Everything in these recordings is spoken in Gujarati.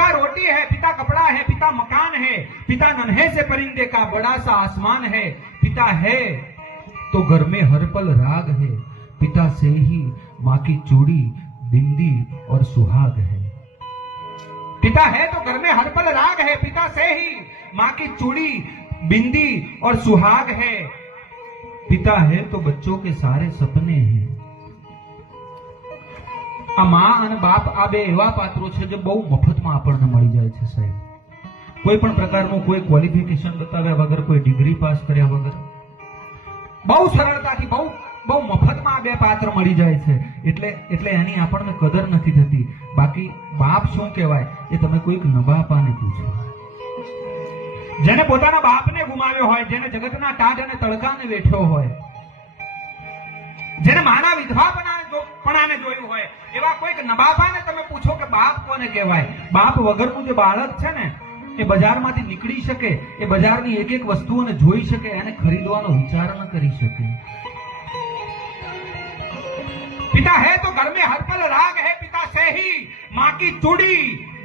पिता रोटी है, पिता कपड़ा है, पिता मकान है, पिता नन्हे से परिंदे का बड़ा सा आसमान है। पिता है तो घर में हर पल राग है, पिता से ही माँ की चूड़ी, बिंदी और सुहाग है। पिता है तो घर में हर पल राग है, पिता से ही माँ की चूड़ी, बिंदी और सुहाग है। पिता है तो बच्चों के सारे सपने हैं। आ माँ અને બાપ આ બે એવા પાત્રો છે જે બહુ મફતમાં આપણને મળી જાય છે સાહેબ. કોઈ પણ પ્રકારનું કોઈ ક્વોલિફિકેશન બતાવ્યા વગર, કોઈ ડિગ્રી પાસ કર્યા વગર બહુ સરળતાથી બહુ મફતમાં આ બે પાત્ર મળી જાય છે. એટલે એની આપણને કદર નથી થતી. બાકી બાપ શું કહેવાય એ તમે કોઈક નબાપાને પૂછો, જેને પોતાના બાપને ગુમાવ્યો હોય, જેને જગતના ટાઢ અને તડકાને વેઠ્યો હોય, જેને માના વિધવાપણાને જોયું હોય, એવા કોઈક નબાપાને તમે પૂછો કે બાપ કોને કહેવાય. બાપ વગરનું જે બાળક છે ને એ બજારમાંથી નીકળી શકે, એ બજારની એક એક વસ્તુઓને જોઈ શકે, એને ખરીદવાનો વિચાર ન કરી શકે. पिता है तो घर में हर पल राग है, पिता से ही माँ की चूड़ी,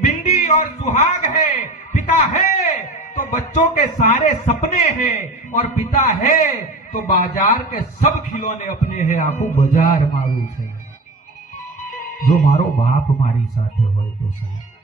बिंदी और सुहाग है। पिता है तो बच्चों के सारे सपने हैं, और पिता है तो बाजार के सब खिलौने अपने हैं. आखू बाजार मारू છે. જો મારો બાપ મારી સાથે હોય તો સાહેબ